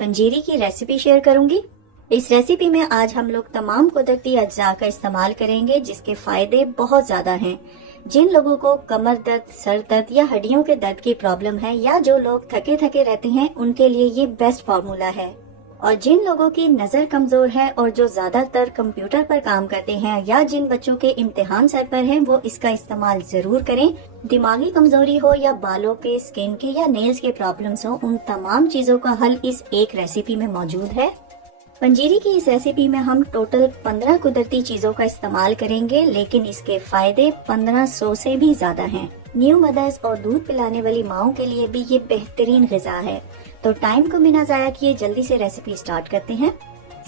पंजीरी की recipe share करूंगी। इस रेसिपी में आज हम लोग तमाम कुदरती अज्जा का इस्तेमाल करेंगे जिसके फायदे बहुत ज्यादा हैं। जिन लोगों को कमर दर्द, सर दर्द या हड्डियों के दर्द की प्रॉब्लम है या जो लोग थके थके रहते हैं उनके लिए ये बेस्ट फार्मूला है। और जिन लोगों की नजर कमजोर है और जो ज्यादातर कंप्यूटर पर काम करते हैं या जिन बच्चों के इम्तिहान सर पर हैं वो इसका इस्तेमाल जरूर करें। दिमागी कमजोरी हो या बालों के, स्किन के या नेल्स के प्रॉब्लम्स हो, उन तमाम चीजों का हल इस एक रेसिपी में मौजूद है। पंजीरी की इस रेसिपी में हम टोटल 15 कुदरती चीजों का इस्तेमाल करेंगे, लेकिन इसके फायदे 1500 से भी ज्यादा हैं। न्यू मदर्स और दूध पिलाने वाली माओं के लिए भी ये बेहतरीन ग़िज़ा है। तो टाइम को बिना जाया किए जल्दी से रेसिपी स्टार्ट करते हैं।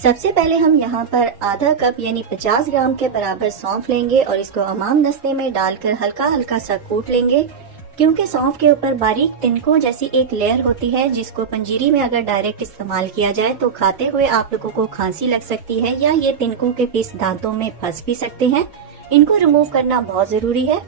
सबसे पहले हम यहाँ पर आधा कप यानी 50 ग्राम के बराबर सौंफ लेंगे और इसको अमाम दस्ते में डालकर हल्का हल्का सा कूट लेंगे। क्योंकि सौंफ के ऊपर बारीक तिनकों जैसी एक लेयर होती है जिसको पंजीरी में अगर डायरेक्ट इस्तेमाल किया जाए तो खाते हुए आप लोगों को खांसी लग सकती है या ये तिनकों के पीस दांतों में फंस भी सकते हैं। इनको रिमूव करना बहुत जरूरी है।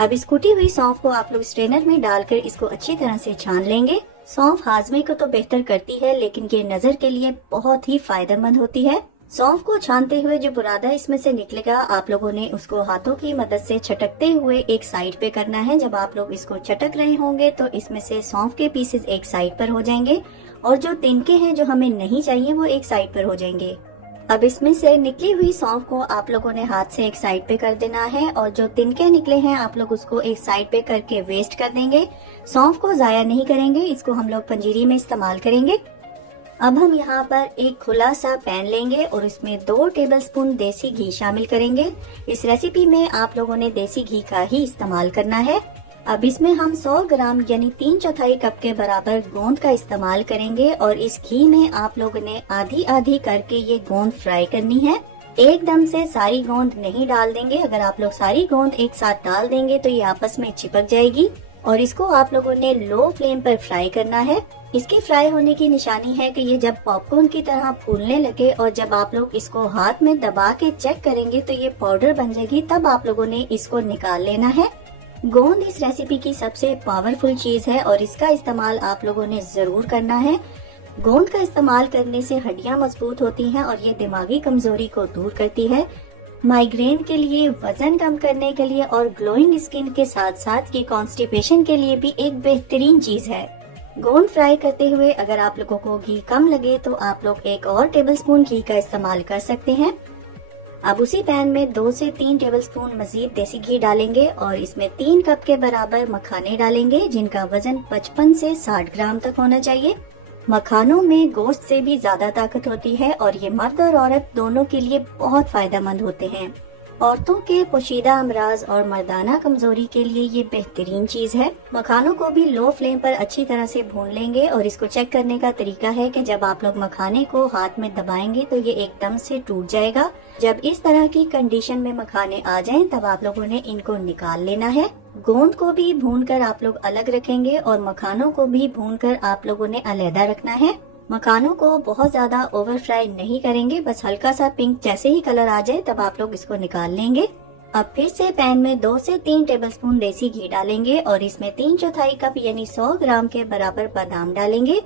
अब इस कुटी हुई सौंफ को आप लोग स्ट्रेनर में डालकर इसको अच्छी तरह से छान लेंगे। सौंफ हाजमे को तो बेहतर करती है, लेकिन ये नजर के लिए बहुत ही फायदेमंद होती है। सौंफ को छानते हुए जो बुरादा इसमें से निकलेगा आप लोगों ने उसको हाथों की मदद से छटकते हुए एक साइड पे करना है। जब आप लोग इसको चटक रहे होंगे तो इसमें से सौंफ के पीसेस एक साइड पर हो जाएंगे और जो तिनके हैं जो हमें नहीं चाहिए वो एक साइड पर हो जाएंगे। अब इसमें से निकली हुई सौंफ को आप लोगों ने हाथ से एक साइड पे कर देना है और जो तिनके निकले हैं आप लोग उसको एक साइड पे करके वेस्ट कर देंगे। सौंफ को जाया नहीं करेंगे, इसको हम लोग पंजीरी में इस्तेमाल करेंगे। अब हम यहाँ पर एक खुला सा पैन लेंगे और इसमें 2 टेबलस्पून देसी घी शामिल करेंगे। इस रेसिपी में आप लोगों ने देसी घी का ही इस्तेमाल करना है। अब इसमें हम 100 ग्राम यानी 3/4 कप के बराबर गोंद का इस्तेमाल करेंगे और इस घी में आप लोगों ने आधी आधी करके ये गोंद फ्राई करनी है। एकदम से सारी गोंद नहीं डाल देंगे। अगर आप लोग सारी गोंद एक साथ डाल देंगे तो ये आपस में चिपक जाएगी और इसको आप लोगों ने लो फ्लेम पर फ्राई करना है। इसके फ्राई होने की निशानी है कि ये जब पॉपकॉर्न की तरह फूलने लगे और जब आप लोग इसको हाथ में दबा के चेक करेंगे तो ये पाउडर बन जाएगी, तब आप लोगों ने इसको निकाल लेना है। गोंद इस रेसिपी की सबसे पावरफुल चीज है और इसका इस्तेमाल आप लोगों ने जरूर करना है। गोंद का इस्तेमाल करने से हड्डियां मजबूत होती हैं और ये दिमागी कमजोरी को दूर करती है। माइग्रेन के लिए, वजन कम करने के लिए और ग्लोइंग स्किन के साथ साथ ये कॉन्स्टिपेशन के लिए भी एक बेहतरीन चीज है। गोंद फ्राई करते हुए अगर आप लोगों को घी कम लगे तो आप लोग एक और टेबलस्पून घी का इस्तेमाल कर सकते हैं। अब उसी पैन में 2 से 3 टेबलस्पून मजीद देसी घी डालेंगे और इसमें 3 कप के बराबर मखाने डालेंगे जिनका वजन 55 से 60 ग्राम तक होना चाहिए। मखानों में गोश्त से भी ज्यादा ताकत होती है और ये मर्द और औरत दोनों के लिए बहुत फायदेमंद होते हैं। औरतों के पोशीदा अमराज और मर्दाना कमजोरी के लिए ये बेहतरीन चीज है। मखानों को भी लो फ्लेम पर अच्छी तरह से भून लेंगे और इसको चेक करने का तरीका है कि जब आप लोग मखाने को हाथ में दबाएंगे तो ये एकदम से टूट जाएगा। जब इस तरह की कंडीशन में मखाने आ जाएं तब आप लोगों ने इनको निकाल लेना है। गोंद को भी भूनकर आप लोग अलग रखेंगे और मखानों को भी भूनकर आप लोगों ने अलग रखना है। मखानों को बहुत ज्यादा ओवर फ्राई नहीं करेंगे, बस हल्का सा पिंक जैसे ही कलर आ जाए तब आप लोग इसको निकाल लेंगे। अब फिर से पैन में 2 से 3 टेबलस्पून देसी घी डालेंगे और इसमें 3/4 कप यानी 100 ग्राम के बराबर बादाम डालेंगे।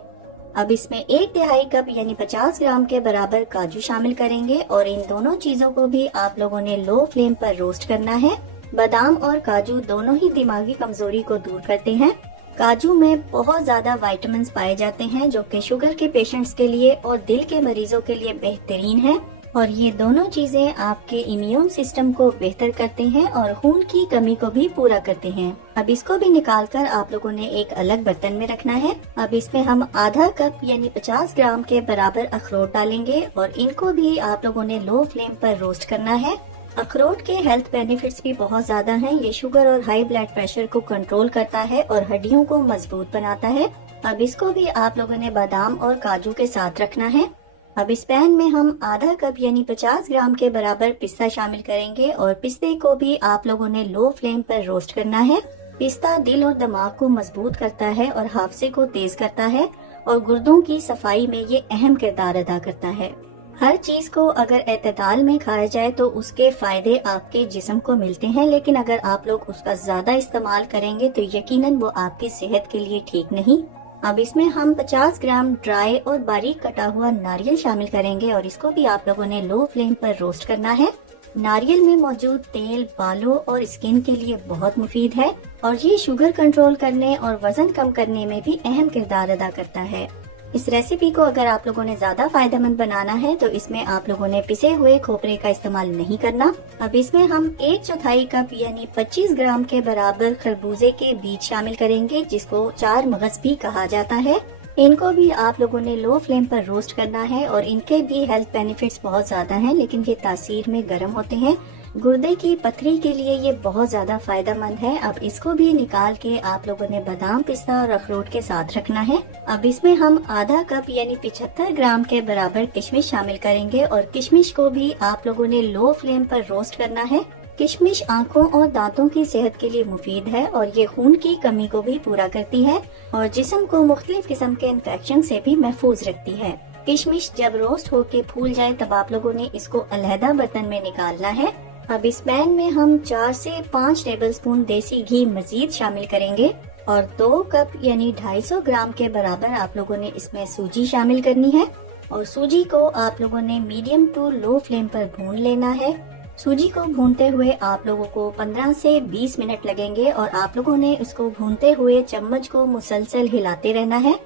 अब इसमें 1/2 कप यानी 50 ग्राम के बराबर काजू शामिल करेंगे और इन दोनों चीजों को भी आप लोगों ने लो फ्लेम पर रोस्ट करना है। बादाम और काजू दोनों ही दिमागी कमजोरी को दूर करते हैं। काजू में बहुत ज्यादा विटामिन्स पाए जाते हैं जो कि शुगर के पेशेंट्स के लिए और दिल के मरीजों के लिए बेहतरीन है और ये दोनों चीजें आपके इम्यून सिस्टम को बेहतर करते हैं और खून की कमी को भी पूरा करते हैं। अब इसको भी निकालकर आप लोगों ने एक अलग बर्तन में रखना है। अब इसमें हम आधा कप यानी 50 ग्राम के बराबर अखरोट डालेंगे और इनको भी आप लोगों ने लो फ्लेम पर रोस्ट करना है। अखरोट के हेल्थ बेनिफिट्स भी बहुत ज्यादा हैं। ये शुगर और हाई ब्लड प्रेशर को कंट्रोल करता है और हड्डियों को मजबूत बनाता है। अब इसको भी आप लोगों ने बादाम और काजू के साथ रखना है। अब इस पैन में हम आधा कप यानी 50 ग्राम के बराबर पिस्ता शामिल करेंगे और पिस्ते को भी आप लोगों ने लो फ्लेम पर रोस्ट करना है। पिस्ता दिल और दिमाग को मजबूत करता है और हाफजे को तेज करता है और गुर्दों की सफाई में ये अहम किरदार अदा करता है। हर चीज को अगर एतदाल में खाया जाए तो उसके फायदे आपके जिस्म को मिलते हैं, लेकिन अगर आप लोग उसका ज्यादा इस्तेमाल करेंगे तो यकीनन वो आपकी सेहत के लिए ठीक नहीं। अब इसमें हम 50 ग्राम ड्राई और बारीक कटा हुआ नारियल शामिल करेंगे और इसको भी आप लोगों ने लो फ्लेम पर रोस्ट करना है। नारियल में मौजूद तेल बालों और स्किन के लिए बहुत मुफीद है और ये शुगर कंट्रोल करने और वजन कम करने में भी अहम किरदार अदा करता है। इस रेसिपी को अगर आप लोगों ने ज्यादा फायदेमंद बनाना है तो इसमें आप लोगों ने पिसे हुए खोपरे का इस्तेमाल नहीं करना। अब इसमें हम 1/4 कप यानी 25 ग्राम के बराबर खरबूजे के बीज शामिल करेंगे, जिसको 4 मगज भी कहा जाता है। इनको भी आप लोगों ने लो फ्लेम पर रोस्ट करना है और इनके भी हेल्थ बेनिफिट्स बहुत ज्यादा हैं, लेकिन ये तासीर में गर्म होते हैं। गुर्दे की पथरी के लिए ये बहुत ज्यादा फायदेमंद है। अब इसको भी निकाल के आप लोगों ने बादाम, पिस्ता और अखरोट के साथ रखना है। अब इसमें हम आधा कप यानी 75 ग्राम के बराबर किशमिश शामिल करेंगे और किशमिश को भी आप लोगों ने लो फ्लेम पर रोस्ट करना है। किशमिश आँखों और दांतों की सेहत के लिए मुफीद है और ये खून की कमी को भी पूरा करती है और जिस्म को मुख्तलिफ किस्म के इन्फेक्शन से भी महफूज रखती है। किशमिश जब रोस्ट होके फूल जाए तब आप लोगों ने इसको अलहदा बर्तन में निकालना है। अब इस पैन में हम 4 से 5 टेबलस्पून देसी घी मजीद शामिल करेंगे और 2 कप यानी 250 ग्राम के बराबर आप लोगों ने इसमें सूजी शामिल करनी है और सूजी को आप लोगों ने मीडियम टू लो फ्लेम पर भून लेना है। सूजी को भूनते हुए आप लोगों को 15 से 20 मिनट लगेंगे और आप लोगों ने उसको भूनते हुए चम्मच को मुसलसल हिलाते रहना है।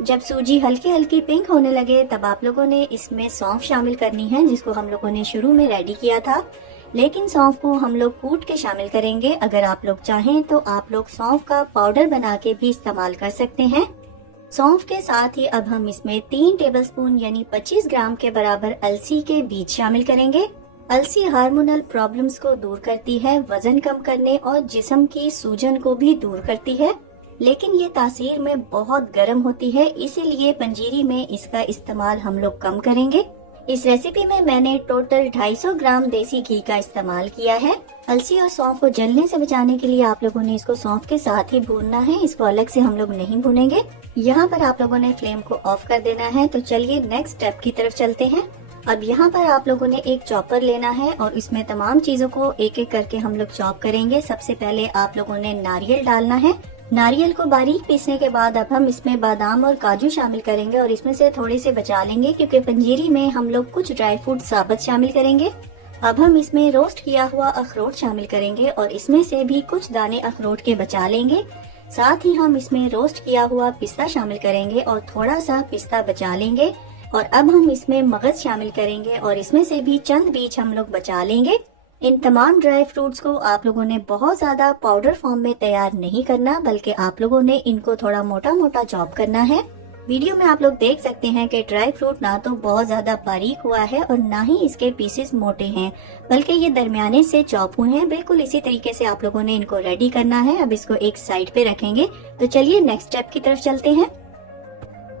जब सूजी हल्की हल्की पिंक होने लगे तब आप लोगों ने इसमें सौंफ शामिल करनी है, जिसको हम लोगों ने शुरू में रेडी किया था, लेकिन सौंफ को हम लोग कूट के शामिल करेंगे। अगर आप लोग चाहें तो आप लोग सौंफ का पाउडर बना के भी इस्तेमाल कर सकते हैं। सौंफ के साथ ही अब हम इसमें 3 टेबलस्पून यानी 25 ग्राम के बराबर अलसी के बीज शामिल करेंगे। अलसी हार्मोनल प्रॉब्लम्स को दूर करती है, वजन कम करने और जिस्म की सूजन को भी दूर करती है, लेकिन ये तासीर में बहुत गर्म होती है, इसीलिए पंजीरी में इसका इस्तेमाल हम लोग कम करेंगे। इस रेसिपी में मैंने टोटल 250 ग्राम देसी घी का इस्तेमाल किया है। अलसी और सौंफ को जलने से बचाने के लिए आप लोगों ने इसको सौंफ के साथ ही भूनना है, इसको अलग से हम लोग नहीं भूनेंगे। यहाँ पर आप लोगों ने फ्लेम को ऑफ कर देना है। तो चलिए नेक्स्ट स्टेप की तरफ चलते हैं। अब यहाँ पर आप लोगों ने एक चॉपर लेना है और इसमें तमाम चीजों को एक एक करके हम लोग चॉप करेंगे। सबसे पहले आप लोगों ने नारियल डालना है। नारियल को बारीक पीसने के बाद अब हम इसमें बादाम और काजू शामिल करेंगे और इसमें से थोड़े से बचा लेंगे क्योंकि पंजीरी में हम लोग कुछ ड्राई फ्रूट साबुत शामिल करेंगे। अब हम इसमें रोस्ट किया हुआ अखरोट शामिल करेंगे और इसमें से भी कुछ दाने अखरोट के बचा लेंगे। साथ ही हम इसमें रोस्ट किया हुआ पिस्ता शामिल करेंगे और थोड़ा सा पिस्ता बचा लेंगे। और अब हम इसमें मगज शामिल करेंगे और इसमें से भी चंद बीज हम लोग बचा लेंगे। इन तमाम ड्राई फ्रूट्स को आप लोगों ने बहुत ज्यादा पाउडर फॉर्म में तैयार नहीं करना, बल्कि आप लोगों ने इनको थोड़ा मोटा मोटा चॉप करना है। वीडियो में आप लोग देख सकते हैं कि ड्राई फ्रूट ना तो बहुत ज्यादा बारीक हुआ है और ना ही इसके पीसेस मोटे हैं, बल्कि ये दरमियाने से चॉप हुए हैं। बिल्कुल इसी तरीके से आप लोगों ने इनको रेडी करना है। अब इसको एक साइड पे रखेंगे। तो चलिए नेक्स्ट स्टेप की तरफ चलते हैं।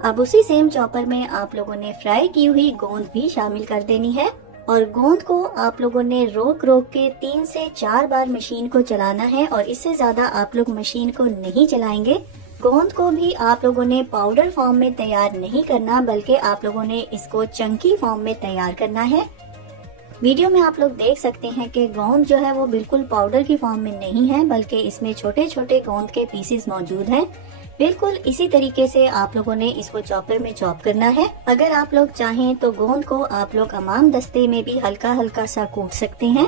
अब उसी सेम चॉपर में आप लोगों ने फ्राई की हुई गोंद भी शामिल कर देनी है और गोंद को आप लोगों ने रोक रोक के 3 से 4 बार मशीन को चलाना है और इससे ज्यादा आप लोग मशीन को नहीं चलाएंगे। गोंद को भी आप लोगों ने पाउडर फॉर्म में तैयार नहीं करना, बल्कि आप लोगों ने इसको चंकी फॉर्म में तैयार करना है। वीडियो में आप लोग देख सकते हैं कि गोंद जो है वो बिल्कुल पाउडर की फॉर्म में नहीं है, बल्कि इसमें छोटे छोटे गोंद के पीसेस मौजूद हैं। बिल्कुल इसी तरीके से आप लोगों ने इसको चॉपर में चॉप करना है। अगर आप लोग चाहें तो गोंद को आप लोग अमाम दस्ते में भी हल्का हल्का सा कूट सकते हैं।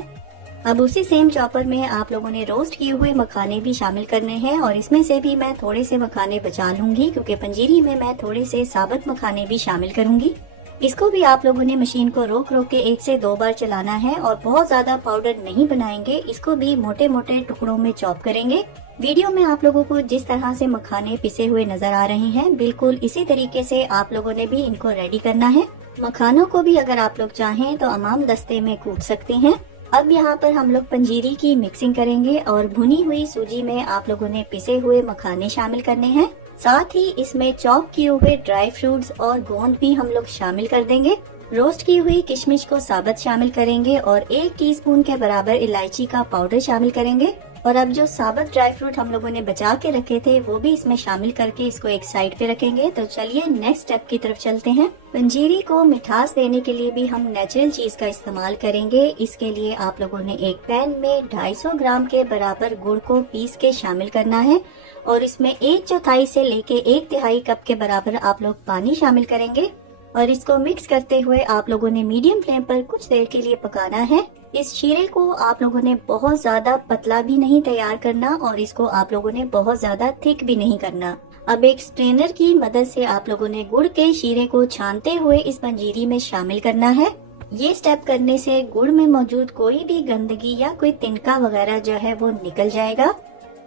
अब उसी सेम चॉपर में आप लोगों ने रोस्ट किए हुए मखाने भी शामिल करने हैं और इसमें से भी मैं थोड़े से मखाने बचा लूंगी क्योंकि पंजीरी में मैं थोड़े से साबुत मखाने भी शामिल करूंगी। इसको भी आप लोगों ने मशीन को रोक रोक के 1 से 2 बार चलाना है और बहुत ज्यादा पाउडर नहीं बनाएंगे। इसको भी मोटे मोटे टुकड़ों में चॉप करेंगे। वीडियो में आप लोगों को जिस तरह से मखाने पिसे हुए नजर आ रहे हैं, बिल्कुल इसी तरीके से आप लोगों ने भी इनको रेडी करना है। मखानों को भी अगर आप लोग चाहें तो अमाम दस्ते में कूट सकते हैं। अब यहाँ पर हम लोग पंजीरी की मिक्सिंग करेंगे और भुनी हुई सूजी में आप लोगों ने पिसे हुए मखाने शामिल करने हैं। साथ ही इसमें चॉप किए हुए ड्राई फ्रूट्स और गोंद भी हम लोग शामिल कर देंगे। रोस्ट की हुई किशमिश को साबुत शामिल करेंगे और 1 टीस्पून के बराबर इलायची का पाउडर शामिल करेंगे और अब जो साबुत ड्राई फ्रूट हम लोगों ने बचा के रखे थे वो भी इसमें शामिल करके इसको एक साइड पे रखेंगे। तो चलिए नेक्स्ट स्टेप की तरफ चलते हैं। पंजीरी को मिठास देने के लिए भी हम नेचुरल चीज का इस्तेमाल करेंगे। इसके लिए आप लोगों ने एक पैन में 250 ग्राम के बराबर गुड़ को पीस के शामिल करना है और इसमें 1/4 से लेके 1/3 कप के बराबर आप लोग पानी शामिल करेंगे और इसको मिक्स करते हुए आप लोगों ने मीडियम फ्लेम पर कुछ देर के लिए पकाना है। इस शीरे को आप लोगों ने बहुत ज्यादा पतला भी नहीं तैयार करना और इसको आप लोगों ने बहुत ज्यादा थिक भी नहीं करना। अब एक स्ट्रेनर की मदद से आप लोगों ने गुड़ के शीरे को छानते हुए इस पंजीरी में शामिल करना है। ये स्टेप करने से गुड़ में मौजूद कोई भी गंदगी या कोई तिनका वगैरह जो है वो निकल जाएगा।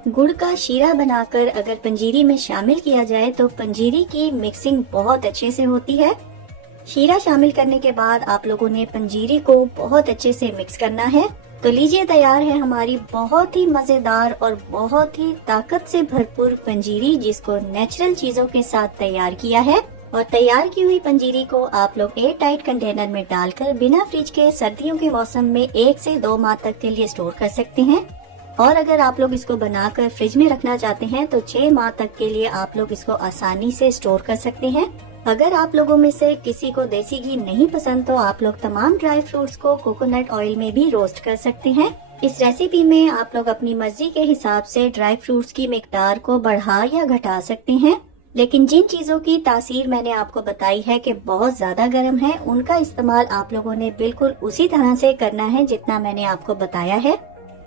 गुड़ का शीरा बनाकर अगर पंजीरी में शामिल किया जाए तो पंजीरी की मिक्सिंग बहुत अच्छे से होती है। शीरा शामिल करने के बाद आप लोगों ने पंजीरी को बहुत अच्छे से मिक्स करना है। तो लीजिए तैयार है हमारी बहुत ही मजेदार और बहुत ही ताकत से भरपूर पंजीरी, जिसको नेचुरल चीजों के साथ तैयार किया है। और तैयार की हुई पंजीरी को आप लोग एयर टाइट कंटेनर में डालकर बिना फ्रिज के सर्दियों के मौसम में 1 से 2 माह तक के लिए स्टोर कर सकते हैं। और अगर आप लोग इसको बनाकर फ्रिज में रखना चाहते हैं तो 6 माह तक के लिए आप लोग इसको आसानी से स्टोर कर सकते हैं। अगर आप लोगों में से किसी को देसी घी नहीं पसंद तो आप लोग तमाम ड्राई फ्रूट्स को कोकोनट ऑयल में भी रोस्ट कर सकते हैं। इस रेसिपी में आप लोग अपनी मर्जी के हिसाब से ड्राई फ्रूट्स की मिकदार को बढ़ा या घटा सकते हैं, लेकिन जिन चीजों की तासीर मैंने आपको बताई है कि बहुत ज्यादा गर्म है, उनका इस्तेमाल आप लोगों ने बिल्कुल उसी तरह से करना है जितना मैंने आपको बताया है।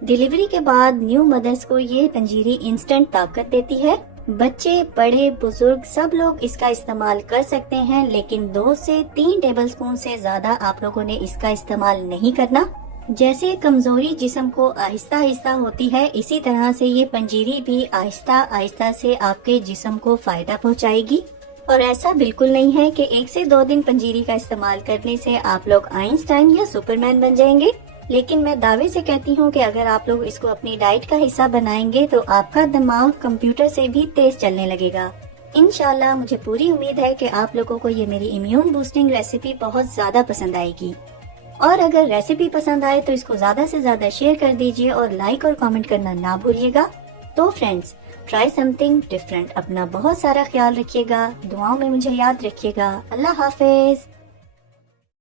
डिलीवरी के बाद न्यू मदर्स को ये पंजीरी इंस्टेंट ताकत देती है। बच्चे, बड़े, बुजुर्ग सब लोग इसका इस्तेमाल कर सकते हैं, लेकिन 2 से 3 टेबलस्पून से ज्यादा आप लोगों ने इसका इस्तेमाल नहीं करना। जैसे कमजोरी जिस्म को आहिस्ता आहिस्ता होती है, इसी तरह से ये पंजीरी भी आहिस्ता आहिस्ता से आपके जिस्म को फायदा पहुंचाएगी। और ऐसा बिल्कुल नहीं है कि 1 से 2 दिन पंजीरी का इस्तेमाल करने से आप लोग आइंस्टाइन या सुपरमैन बन जाएंगे, लेकिन मैं दावे से कहती हूँ कि अगर आप लोग इसको अपनी डाइट का हिस्सा बनाएंगे तो आपका दिमाग कंप्यूटर से भी तेज चलने लगेगा। इंशाल्लाह मुझे पूरी उम्मीद है कि आप लोगों को ये मेरी इम्यून बूस्टिंग रेसिपी बहुत ज्यादा पसंद आएगी। और अगर रेसिपी पसंद आए तो इसको ज्यादा से ज्यादा शेयर कर दीजिए और लाइक और कमेंट करना ना भूलिएगा। तो फ्रेंड्स, ट्राई समथिंग डिफरेंट। अपना बहुत सारा ख्याल रखिएगा, दुआओं में मुझे याद रखिएगा। अल्लाह हाफिज।